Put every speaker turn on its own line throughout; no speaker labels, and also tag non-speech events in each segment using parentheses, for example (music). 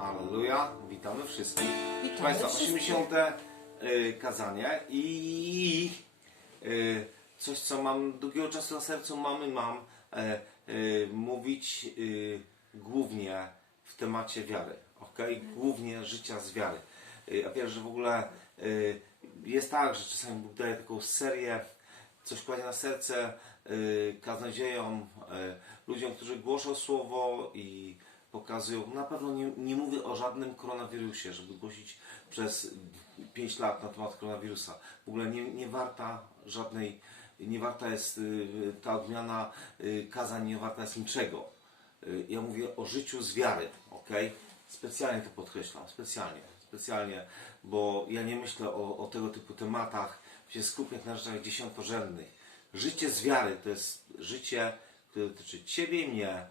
Alleluja, witamy wszystkich.
Witamy
Państwa,
wszystkich.
80. y, kazanie i y, coś, co mam długiego czasu na sercu, mamy, mam e, y, mówić y, głównie w temacie wiary, ok? Głównie życia z wiary. Y, A wiesz, że w ogóle y, jest tak, że czasami Bóg daje taką serię, coś kładzie na serce y, kaznodziejom, y, ludziom, którzy głoszą słowo i pokazują. Na pewno nie, nie mówię o żadnym koronawirusie, żeby głosić przez 5 lat na temat koronawirusa. W ogóle nie, nie warta żadnej, nie warta jest y, ta odmiana y, kazań, nie warta jest niczego. Y, Ja mówię o życiu z wiary, ok? Specjalnie to podkreślam, specjalnie, specjalnie, bo ja nie myślę o, o tego typu tematach, się skupiać na rzeczach dziesiątorzędnych. Życie z wiary to jest życie, które dotyczy Ciebie i mnie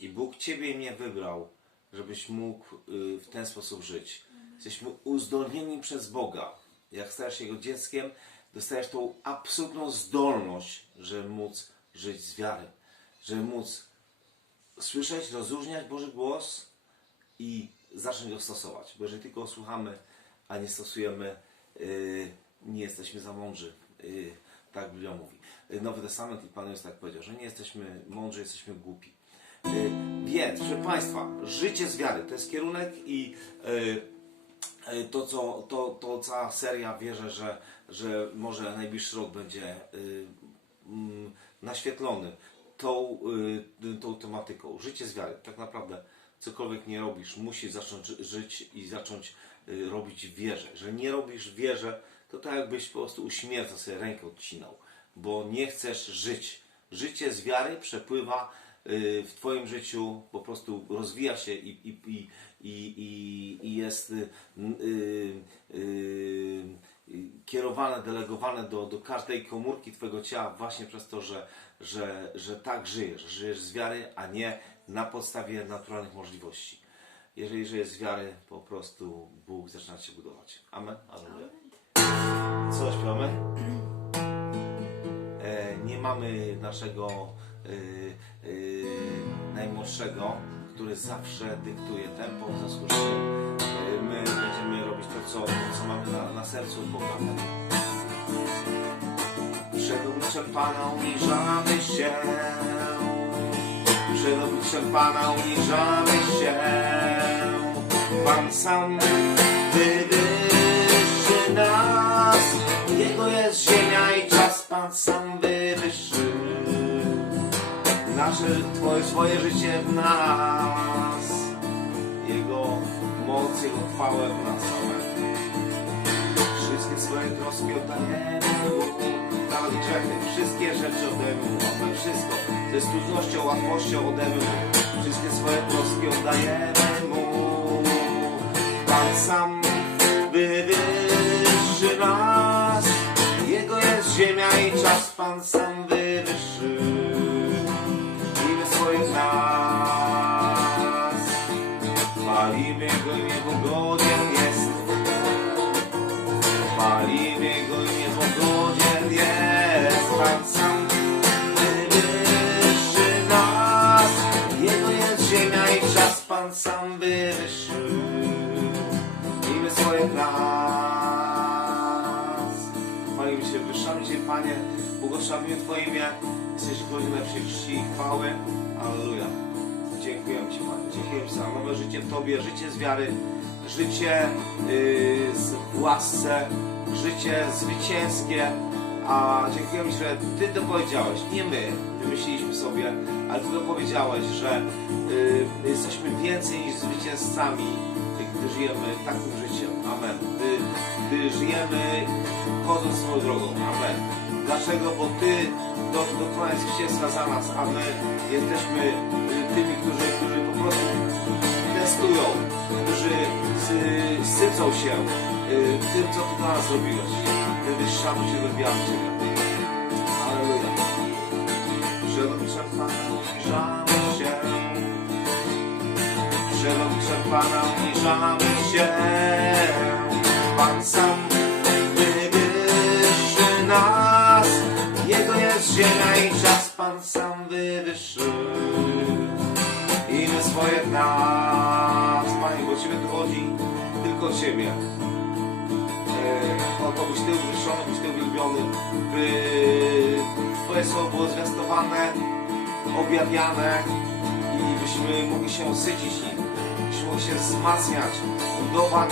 i Bóg Ciebie i mnie wybrał, żebyś mógł y, w ten sposób żyć. Jesteśmy uzdolnieni przez Boga. Jak stajesz Jego dzieckiem, dostajesz tą absolutną zdolność, żeby móc żyć z wiary. Żeby móc słyszeć, rozróżniać Boży głos i zacząć go stosować. Bo jeżeli tylko słuchamy, a nie stosujemy, yy, nie jesteśmy za mądrzy. Yy, tak Biblia mówi. Nowy Testament i Pan Jezus tak powiedział, że nie jesteśmy mądrzy, jesteśmy głupi. Yy, Więc, proszę Państwa, życie z wiary to jest kierunek i yy, yy, to, co, to, to cała seria wierzę, że, że może najbliższy rok będzie mm, naświetlony tą, y, tą tematyką. Życie z wiary. Tak naprawdę cokolwiek nie robisz, musisz zacząć ży- żyć i zacząć y, robić w wierze. Że nie robisz wierze, to tak jakbyś po prostu uśmiercał sobie rękę odcinał, bo nie chcesz żyć. Życie z wiary przepływa y, w Twoim życiu, po prostu rozwija się i, i, i, i, i, jest y, y, y, kierowane, delegowane do, do każdej komórki Twojego ciała właśnie przez to, że, że, że tak żyjesz, że żyjesz z wiary, a nie na podstawie naturalnych możliwości. Jeżeli żyjesz z wiary, po prostu Bóg zaczyna Cię budować. Amen. Alleluja. Co śpiewamy? E, nie mamy naszego e, najmłodszego, który zawsze dyktuje tempo, w związku z czym e, my będziemy robić to, co, co mamy na, na sercu Boga. Przed obliczem Pana uniżamy się. Przed obliczem Pana uniżamy się. Pan sam wywyższy nas. Jego jest ziemia i czas Pan sam wywyższy. Nasze, Twoje, swoje życie w nas. Jego moc, Jego chwałę w nas. Amen. Wszystkie swoje troski oddajemy. Nawet grzechy, wszystkie rzeczy oddajemy Mu. Wszystko. Ze trudnością, łatwością oddajemy. Wszystkie swoje troski oddajemy Mu. Pan sam wywyższy nas. Jego jest ziemia i czas Pan sam sam wywyższy nas Jego jest ziemia i czas Pan sam wywyższy Imię swoje nas Chwalimy Cię, wywyższamy Cię Panie. Błogosławimy Twoje imię. Jesteś godzien lepszej czci i chwały. Alleluja. Dziękujemy Ci Panie, dziękujemy za nowe życie w Tobie, życie z wiary, życie yy, z łasce, życie zwycięskie, a dziękujemy Ci, że Ty to powiedziałeś, nie my wymyśliliśmy sobie, ale Ty to powiedziałeś, że yy, jesteśmy więcej niż zwycięzcami, gdy żyjemy takim życiem. Amen. Gdy, gdy żyjemy chodząc swoją drogą. Amen. Dlaczego? Bo Ty do, dokonałeś zwycięstwa za nas, a my jesteśmy y, tymi, którzy, którzy po prostu testują, którzy sy- sycą się y, tym, co Ty dla nas zrobiłeś. Wywyższamy Cię, wybijamy Ciebie. Aleluja. Obliczem Pana uniżamy się. Obliczem Pana uniżamy się. Pan sam wywyższy nas. Jego jest ziemia i czas Pan sam wywyższy. I my swoje nas. Panie do Ciebie chodzi, tylko Ciebie. To byś Ty uwyższony, byś Ty uwielbiony, by Twoje słowo było zwiastowane, objawiane i byśmy mogli się sycić nim, byśmy mogli się wzmacniać, budować.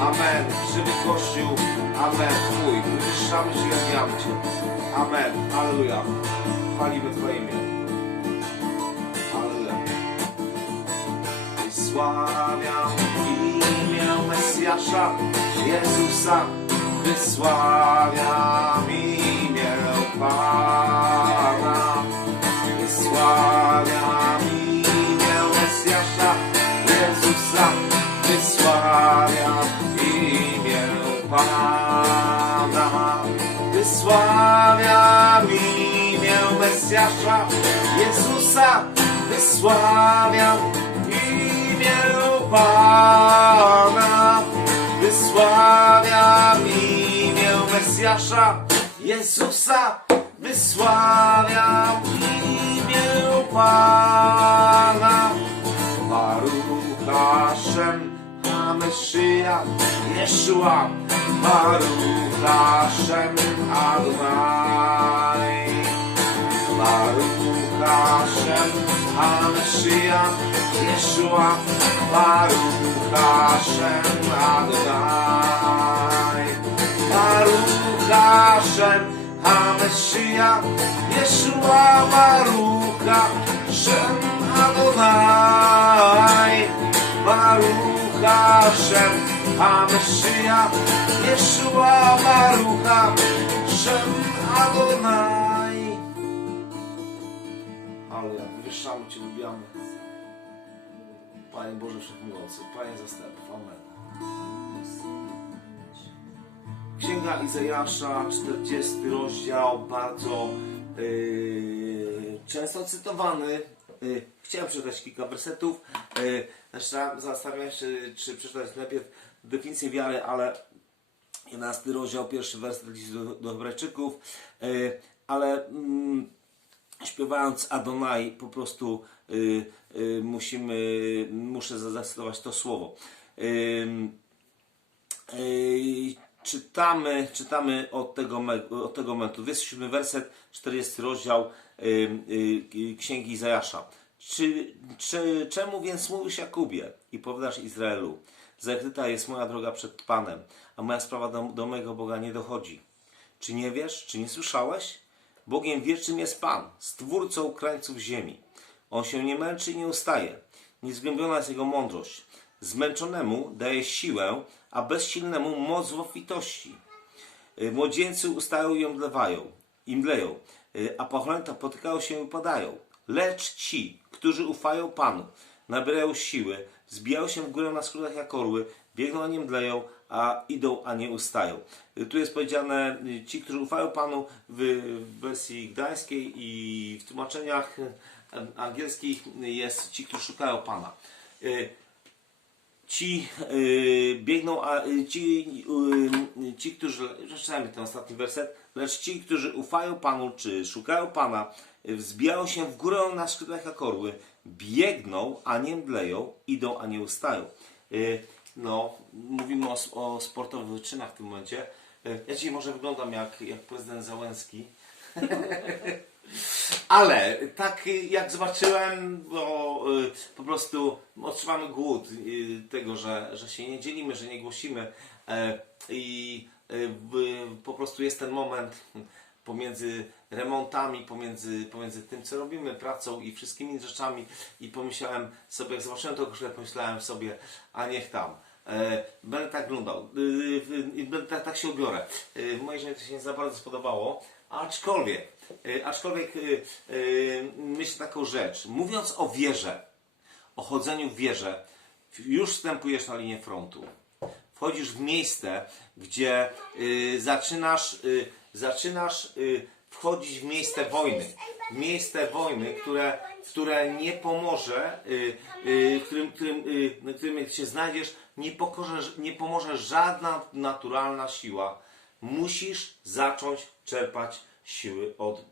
Amen. Żywy Kościół. Amen. Twój. Wywyższamy Cię, uwielbiamy Cię. Amen. Halleluja. Chwalimy Twoje imię. Halleluja. Wysławiam imię Mesjasza, Jezusa. Wysławiam imię Pana. Wysławiam imię Mesjasza, Jezusa. Wysławiam imię Pana. Wysławiam imię Mesjasza, Jezusa. Wysławiam imię Pana. Wysławiam Mesjasza, Jezusa. Wysławiam imię Pana. Baruch Hashem HaMashiach Yeshua Baruch Hashem Adonai Baruch Hashem HaMashiach Yeshua Baruch Hashem Adonai Hashem HaMashiach Yeshua Baruch Hashem Adonai. Baruch Hashem HaMashiach Yeshua Baruch Hashem Adonai. Halleluja, wywyższamy Cię, lubiamy. Panie Boże Wszechmogący, Panie Zastępów, Amen Księga Izajasza, 40 rozdział, bardzo yy, często cytowany. Yy, chciałem przeczytać kilka wersetów. Yy, zastanawiam się, czy przeczytać najpierw definicję wiary, ale 11 rozdział, pierwszy werset listu do, do Hebrajczyków. Yy, ale mm, śpiewając Adonai po prostu y, y, musimy, muszę zacytować to słowo. Y, y, czytamy, czytamy od tego, od tego momentu. 27 werset, 40 rozdział y, y, Księgi Izajasza. Czy, czy, czemu więc mówisz Jakubie i powiadasz Izraelu? Zakryta jest moja droga przed Panem, a moja sprawa do, do mojego Boga nie dochodzi. Czy nie wiesz, czy nie słyszałeś? Bogiem wiecznym jest Pan, stwórcą krańców ziemi. On się nie męczy i nie ustaje. Niezgłębiona jest jego mądrość. Zmęczonemu daje siłę, a bezsilnemu moc w obfitości. Y, Młodzieńcy ustają i omdlewają, i mdleją, y, a pachlęta potykają się i upadają. Lecz ci, którzy ufają Panu, nabierają siły, wzbijają się w górę na skórach jak orły, biegną, a nie mdleją, a idą, a nie ustają. Y, Tu jest powiedziane, ci, którzy ufają Panu w, wersji gdańskiej i w tłumaczeniach angielskich jest ci, którzy szukają Pana. Ci y, biegną, a y, ci, y, ci, którzy, przeczytajmy ten ostatni werset, lecz ci, którzy ufają Panu, czy szukają Pana, y, wzbijają się w górę na skrzydłach jak orły, biegną, a nie mdleją, idą, a nie ustają. Y, no, mówimy o, o sportowych czynach w tym momencie. Y, ja dzisiaj może wyglądam jak, jak prezydent Załęski. (laughs) Ale tak jak zobaczyłem, bo y, po prostu odczuwamy głód y, tego, że, że się nie dzielimy, że nie głosimy e, i w- po prostu jest ten moment pomiędzy remontami, pomiędzy, pomiędzy tym, co robimy, pracą i wszystkimi rzeczami i pomyślałem sobie, jak zobaczyłem to koszulę, pomyślałem sobie, a niech tam. E, będę tak wyglądał, y, będę tak, tak się ubiorę. Mojej żonie to się nie za bardzo spodobało, aczkolwiek, aczkolwiek y, y, myślę taką rzecz. Mówiąc o wierze, o chodzeniu w wierze, już wstępujesz na linię frontu. Wchodzisz w miejsce, gdzie zaczynasz, zaczynasz wchodzić w miejsce wojny. W miejsce wojny, które, które nie pomoże, w którym, którym, którym się znajdziesz, nie, pokorze, nie pomoże żadna naturalna siła. Musisz zacząć czerpać siły od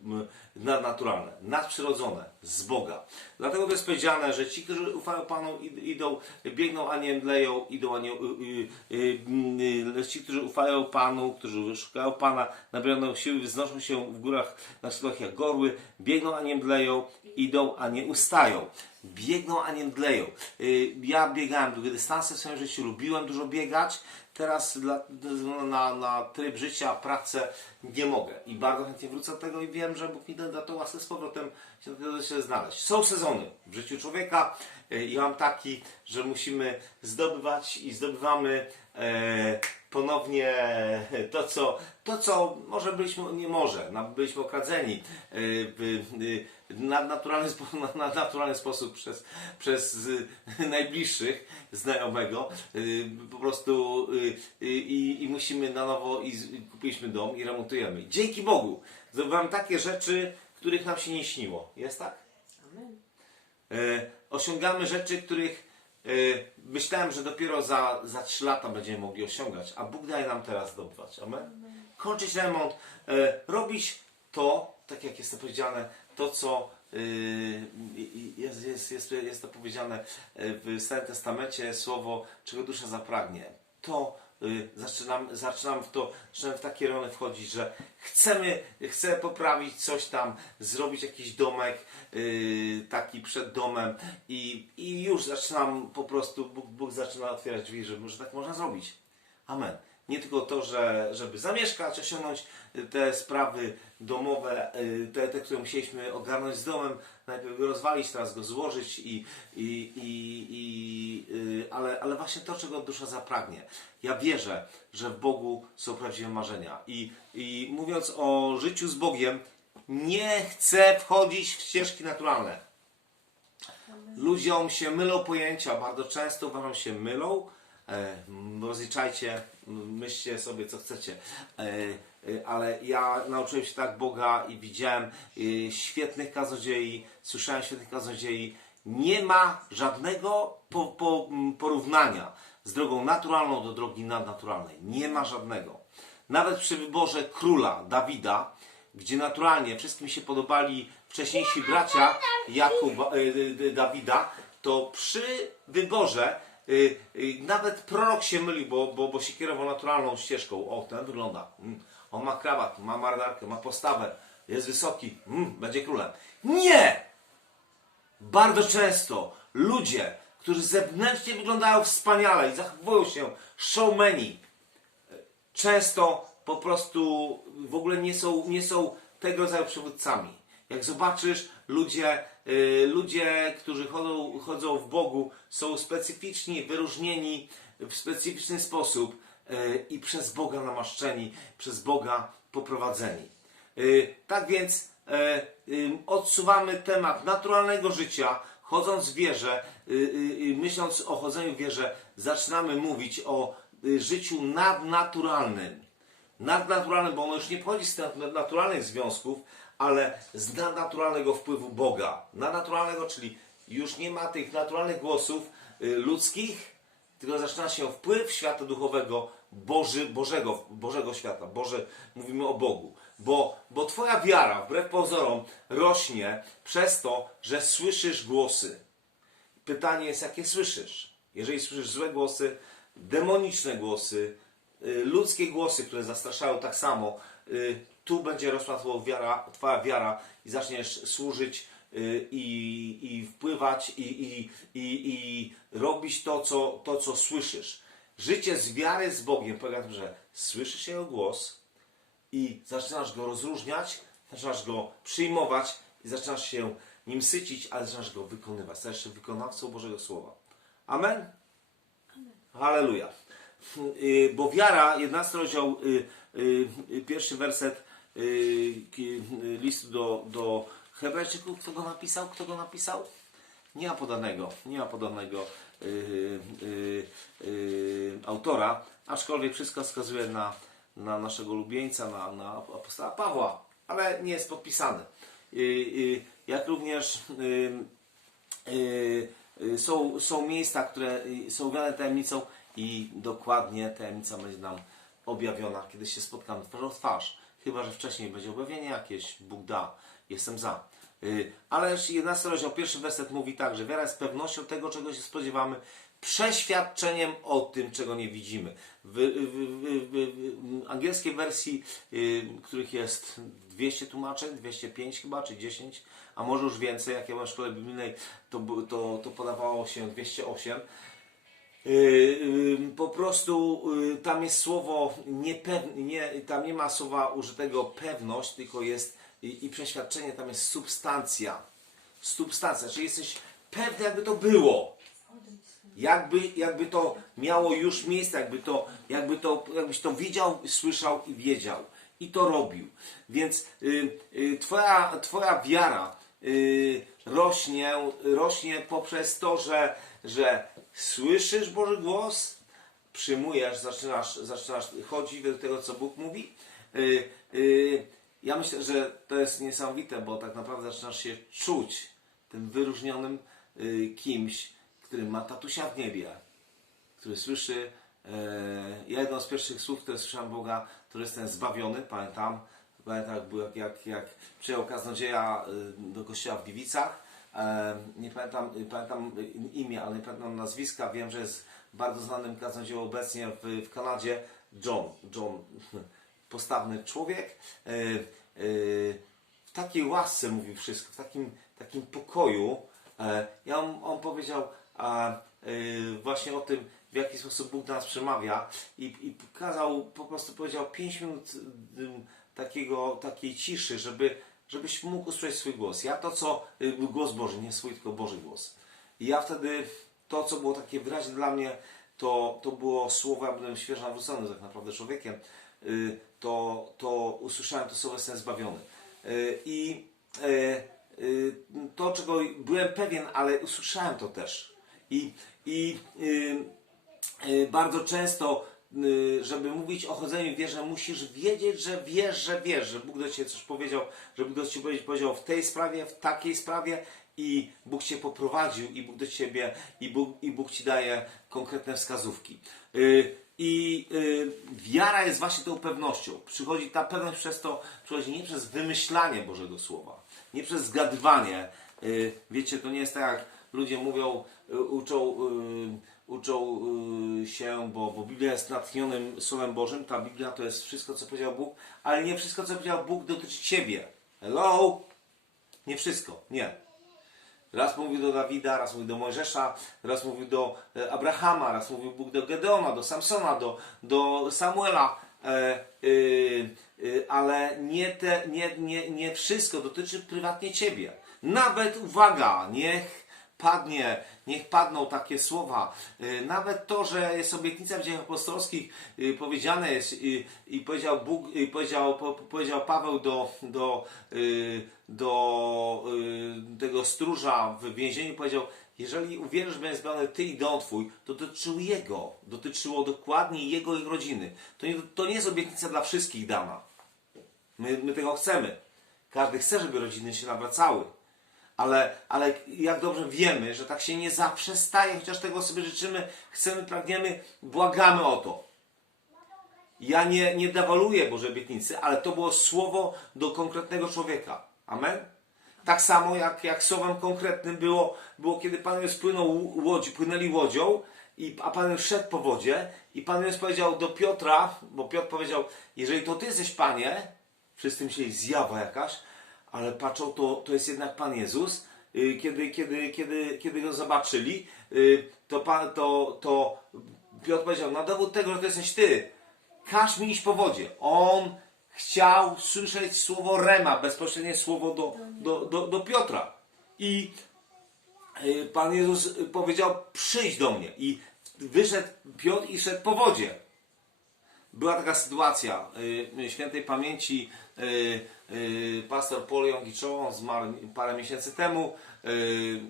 nadnaturalne, nadprzyrodzone, z Boga. Dlatego to jest powiedziane, że ci, którzy ufają Panu, id- idą, biegną, a nie mdleją, idą, a nie... y, y, y, ci, którzy ufają Panu, którzy szukają Pana, nabierają siły, wznoszą się w górach na skałach jak gorły, biegną, a nie mdleją, idą, a nie ustają. Biegną, a nie mdleją. Ja biegałem długie dystanse w swoim życiu, lubiłem dużo biegać. Teraz dla, na, na tryb życia, pracę nie mogę. I bardzo chętnie wrócę do tego i wiem, że Bóg mi da to łaskę z powrotem się, się znaleźć. Są sezony w życiu człowieka. Y, Ja mam taki, że musimy zdobywać i zdobywamy e, ponownie to co, to, co może byliśmy, nie może, byliśmy okradzeni w, w nadnaturalny, spo, na nadnaturalny sposób przez, przez y, najbliższych znajomego. Y, Po prostu y, y, i, i musimy na nowo i, kupiliśmy dom i remontujemy. Dzięki Bogu zdobywamy takie rzeczy, których nam się nie śniło. Jest tak?
Amen.
E, osiągamy rzeczy, których e, myślałem, że dopiero za, za 3 lata będziemy mogli osiągać, a Bóg daje nam teraz zdobywać. Amen? Kończyć remont, e, robić to, tak jak jest to powiedziane, to co e, jest, jest, jest, jest to powiedziane e, w Starym Testamencie, słowo, czego dusza zapragnie. To zaczynam, zaczynam w to, zaczynam w takie rony wchodzić, że chcemy, chcę poprawić coś tam, zrobić jakiś domek taki przed domem i, i już zaczynam po prostu, Bóg, Bóg zaczyna otwierać drzwi, że, że tak można zrobić. Amen. Nie tylko to, że, żeby zamieszkać, osiągnąć te sprawy domowe, y, te, te, które musieliśmy ogarnąć z domem, najpierw go rozwalić, teraz go złożyć, i, i, i, i, y, ale, ale właśnie to, czego dusza zapragnie. Ja wierzę, że w Bogu są prawdziwe marzenia. I, I mówiąc o życiu z Bogiem, nie chcę wchodzić w ścieżki naturalne. Ludziom się mylą pojęcia, bardzo często uważam się mylą. E, rozliczajcie, myślcie sobie co chcecie. E, e, ale ja nauczyłem się tak Boga i widziałem świetnych kaznodziei, słyszałem świetnych kaznodziei. Nie ma żadnego po, po, porównania z drogą naturalną do drogi nadnaturalnej. Nie ma żadnego. Nawet przy wyborze króla Dawida, gdzie naturalnie wszystkim się podobali wcześniejsi bracia Jakuba, Dawida, to przy wyborze nawet prorok się mylił, bo, bo, bo się kierował naturalną ścieżką. O, ten wygląda. Mm, on ma krawat, ma marynarkę, ma postawę, jest wysoki, mm, będzie królem. Nie! Bardzo często ludzie, którzy zewnętrznie wyglądają wspaniale i zachowują się showmeni, często po prostu w ogóle nie są, nie są tego rodzaju przywódcami. Jak zobaczysz, ludzie, y, ludzie którzy chodzą, chodzą w Bogu, są specyficzni, wyróżnieni w specyficzny sposób y, i przez Boga namaszczeni, przez Boga poprowadzeni. Y, tak więc odsuwamy temat naturalnego życia, chodząc w wierze, myśląc o chodzeniu w wierze, zaczynamy mówić o życiu nadnaturalnym. Nadnaturalnym, bo ono już nie pochodzi z naturalnych związków, ale z nadnaturalnego wpływu Boga. Nadnaturalnego, czyli już nie ma tych naturalnych głosów y, ludzkich, tylko zaczyna się wpływ świata duchowego Boży, Bożego, Bożego świata. Boże, mówimy o Bogu. Bo, bo Twoja wiara, wbrew pozorom, rośnie przez to, że słyszysz głosy. Pytanie jest, jakie słyszysz. Jeżeli słyszysz złe głosy, demoniczne głosy, y, ludzkie głosy, które zastraszają tak samo, y, tu będzie rosła twoja wiara, twoja wiara i zaczniesz służyć y, i, i wpływać i, i, i, i robić to co, to, co słyszysz. Życie z wiary z Bogiem polega na tym, że słyszysz Jego głos i zaczynasz go rozróżniać, zaczynasz go przyjmować i zaczynasz się nim sycić, ale zaczynasz go wykonywać. Stajesz się wykonawcą Bożego Słowa. Amen? Halleluja. Y, Bo wiara, 11 rozdział, y, pierwszy werset listu do, do Hebrajczyków, kto go napisał? Kto go napisał? Nie ma podanego, nie ma podanego y, y, y, autora, aczkolwiek wszystko wskazuje na, na naszego ulubieńca, na, na apostoła Pawła, ale nie jest podpisany. Y, y, jak również y, y, y, są, są miejsca, które y, są uwiane tajemnicą i dokładnie tajemnica będzie nam objawiona, kiedy się spotkamy twarzą w twarz. Chyba że wcześniej będzie objawienie jakieś, Bóg da, jestem za. Y, Ależ 11 rozdział, pierwszy werset mówi tak, że wiara jest pewnością tego, czego się spodziewamy, przeświadczeniem o tym, czego nie widzimy. W, w, w, w, w angielskiej wersji, y, których jest 200 tłumaczeń, 205 chyba, czy 10, a może już więcej, jak ja byłem w szkole biblijnej, to, to, to podawało się 208. Y, y, po prostu y, tam jest słowo niepewne, nie, tam nie ma słowa użytego pewność, tylko jest i, i przeświadczenie, tam jest substancja. Substancja, czyli jesteś pewny, jakby to było. Jakby, jakby to miało już miejsce, jakby to, jakby to, jakbyś to widział, słyszał i wiedział. I to robił. Więc y, y, twoja, twoja wiara y, rośnie, rośnie poprzez to, że, że słyszysz Boży głos, przyjmujesz, zaczynasz, zaczynasz chodzić według tego, co Bóg mówi. Y, y, ja myślę, że to jest niesamowite, bo tak naprawdę zaczynasz się czuć tym wyróżnionym y, kimś, który ma tatusia w niebie, który słyszy. E, ja jedno z pierwszych słów, które słyszałem Boga, to jestem zbawiony, pamiętam. Pamiętam, jak, jak, jak przyjął kaznodzieja y, do kościoła w Gliwicach. E, nie pamiętam, y, pamiętam imię, ale nie pamiętam nazwiska. Wiem, że jest bardzo znanym kaznodzieją obecnie w, w Kanadzie. John. John. (laughs) Postawny człowiek. E, e, w takiej łasce mówił wszystko, w takim, takim pokoju. Ja on, on powiedział właśnie o tym, w jaki sposób Bóg do nas przemawia i, i kazał, po prostu powiedział 5 minut takiego, takiej ciszy, żeby, żebyś mógł usłyszeć swój głos. Ja to, co, y, głos Boży, nie swój, tylko Boży głos. I ja wtedy, to, co było takie wyraźne dla mnie, to, to było słowo, ja byłem świeżo nawrócony tak naprawdę człowiekiem, y, to, to usłyszałem to słowo, jestem zbawiony. Y, I y, y, to, czego byłem pewien, ale usłyszałem to też. I, i bardzo często, żeby mówić o chodzeniu w wierze, musisz wiedzieć, że wiesz, że wiesz, że Bóg do Ciebie coś powiedział, że Bóg do Ciebie powiedział- w tej sprawie, w takiej sprawie i Bóg Cię poprowadził i Bóg do Ciebie i Bóg, i Bóg Ci daje konkretne wskazówki. Y, I y, wiara jest właśnie tą pewnością. Przychodzi ta pewność przez to, przychodzi nie przez wymyślanie Bożego Słowa, nie przez zgadywanie. Y, Wiecie, to nie jest tak, jak ludzie mówią, y, uczą, y, uczą y, się, bo, bo Biblia jest natchnionym Słowem Bożym. Ta Biblia to jest wszystko, co powiedział Bóg, ale nie wszystko, co powiedział Bóg, dotyczy Ciebie. Hello? Nie wszystko, nie. Raz mówił do Dawida, raz mówił do Mojżesza, raz mówił do e, Abrahama, raz mówił Bóg do Gedeona, do Samsona, do, do Samuela, e, y, ale nie, te, nie, nie, nie wszystko dotyczy prywatnie Ciebie. Nawet, uwaga, niech padnie, niech padną takie słowa. Y, Nawet to, że jest obietnica w dziejach apostolskich y, powiedziane jest y, i powiedział Bóg, y, powiedział, po, powiedział Paweł do, do, do tego stróża w więzieniu, powiedział, jeżeli uwierzysz, że będzie zbawiony ty i dom twój, to dotyczyło jego, dotyczyło dokładnie jego i rodziny. To nie, to nie jest obietnica dla wszystkich dana. My, my tego chcemy. Każdy chce, żeby rodziny się nawracały. Ale, ale jak dobrze wiemy, że tak się nie zaprzestaje, chociaż tego sobie życzymy, chcemy, pragniemy, błagamy o to. Ja nie, nie dewaluję Boże obietnicy, ale to było słowo do konkretnego człowieka. Amen? Tak samo jak, jak słowem konkretnym było, było, kiedy Pan Jezus płynął łodzi, płynęli łodzią, i, a Pan Jezus szedł po wodzie i Pan Jezus powiedział do Piotra, bo Piotr powiedział, jeżeli to Ty jesteś Panie, wszyscy myśleli zjawa jakaś, ale patrzą, to, to jest jednak Pan Jezus. Y, Kiedy, kiedy, kiedy, kiedy go zobaczyli, y, to, pan, to, to Piotr powiedział, na dowód tego, że to jesteś Ty, każ mi iść po wodzie. On chciał słyszeć słowo Rema, bezpośrednie słowo do, do, do, do Piotra. I y, Pan Jezus powiedział, przyjdź do mnie. I wyszedł Piotr i szedł po wodzie. Była taka sytuacja y, świętej pamięci y, y, pastor Paul on zmarł parę miesięcy temu, y,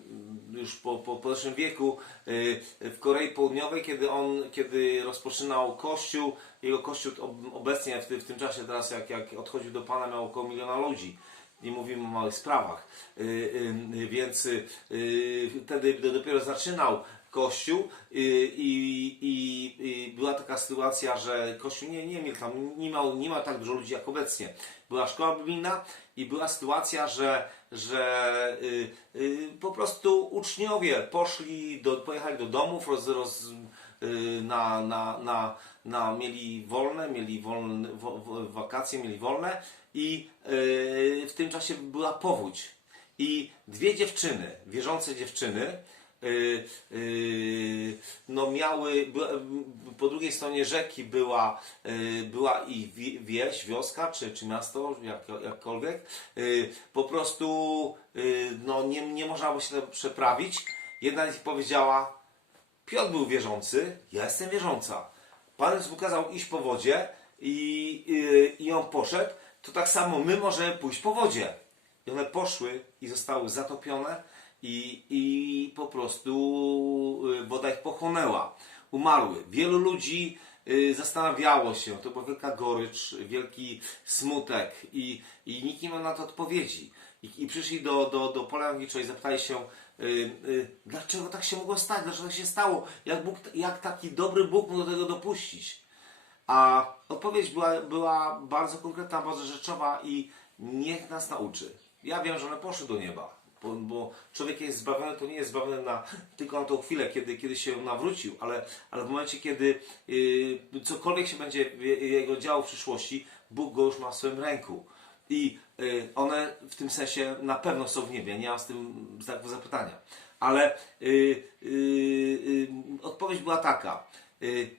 już po, po podeszłym wieku, y, w Korei Południowej, kiedy on, kiedy rozpoczynał kościół, jego kościół ob- obecnie w, w tym czasie, teraz jak, jak odchodził do Pana, miał około miliona ludzi. Nie mówimy o małych sprawach. Y, y, więc y, y, wtedy dopiero zaczynał Kościół y, i, i, i była taka sytuacja, że Kościół nie, nie miał tam, nie miał, nie ma tak dużo ludzi jak obecnie. Była szkoła biblijna i była sytuacja, że, że y, y, po prostu uczniowie poszli, do, pojechali do domów, roz, roz, y, na, na, na, na, mieli wolne, mieli wolne, wo, wo, wakacje, mieli wolne i y, w tym czasie była powódź. I dwie dziewczyny, wierzące dziewczyny, no miały, po drugiej stronie rzeki była, y, była i wi- wieś, wioska czy, czy miasto, jak, jakkolwiek. Y, po prostu y, no, nie, nie można było się tam przeprawić. Jedna z nich powiedziała, Piotr był wierzący, ja jestem wierząca. Pan Jezus iść po wodzie i, i on poszedł, to tak samo my możemy pójść po wodzie. I one poszły i zostały zatopione i, i po prostu y, woda ich pochłonęła. Umarły. Wielu ludzi y, zastanawiało się, to była wielka gorycz, wielki smutek i, i nikt nie miał na to odpowiedzi. I, i przyszli do, do, do pola i zapytali się, y, dlaczego tak się mogło stać, dlaczego tak się stało, jak, Bóg, jak taki dobry Bóg mógł do tego dopuścić. A odpowiedź była, była bardzo konkretna, bardzo rzeczowa i niech nas nauczy. Ja wiem, że one poszły do nieba, bo, bo człowiek jest zbawiony, to nie jest zbawiony na, tylko na tą chwilę, kiedy, kiedy się nawrócił, ale, ale w momencie, kiedy yy, cokolwiek się będzie je- jego działo w przyszłości, Bóg go już ma w swoim ręku. I y, one w tym sensie na pewno są w niebie, nie mam z tym znaku zapytania. Ale y, y, y, odpowiedź była taka. Y,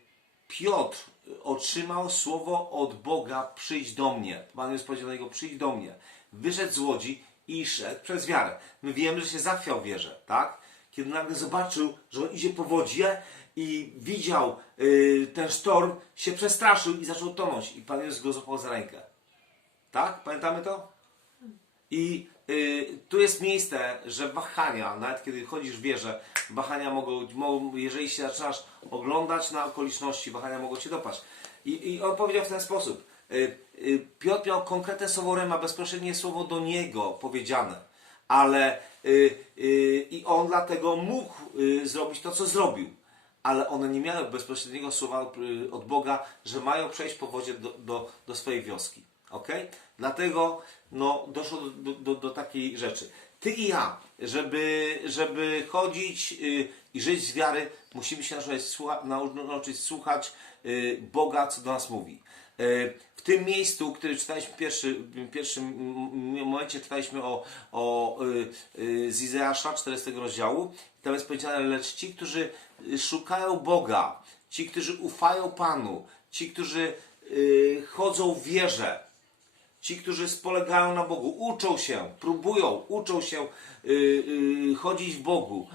Piotr otrzymał słowo od Boga, przyjdź do mnie. Pan jest powiedział do niego, przyjdź do mnie. Wyszedł z łodzi i szedł przez wiarę. My wiemy, że się zachwiał wierze, tak? Kiedy nagle zobaczył, że on idzie po wodzie i widział y, ten sztorm, się przestraszył i zaczął tonąć. I Pan Jezus go złapał za rękę. Tak? Pamiętamy to? I y, tu jest miejsce, że wahania, nawet kiedy chodzisz w wierze, wahania mogą, mogą, jeżeli się zaczynasz oglądać na okoliczności, wahania mogą cię dopaść. I, i on powiedział w ten sposób. Y, y, Piotr miał konkretne słowo Rema, bezpośrednie słowo do niego powiedziane, ale y, i on dlatego mógł zrobić to, co zrobił. Ale one nie miały bezpośredniego słowa od Boga, że mają przejść po wodzie do, do, do swojej wioski. ok? Dlatego no, doszło do, do, do, takiej rzeczy. Ty i ja, żeby, żeby chodzić i żyć z wiary, musimy się nauczyć, nauczyć słuchać Boga, co do nas mówi. Y, w tym miejscu, który czytaliśmy pierwszy, w pierwszym momencie, czytaliśmy o, o y, y, z Izajasza 40 rozdziału. Tam jest powiedziane, lecz ci, którzy szukają Boga, ci, którzy ufają Panu, ci, którzy chodzą w wierze, Ci, którzy spolegają na Bogu, uczą się, próbują, uczą się chodzić w Bogu,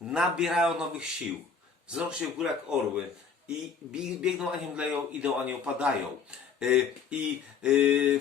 nabierają nowych sił, wznoszą się w jak orły i bie- biegną, a nie idą, a nie opadają. Y, I y,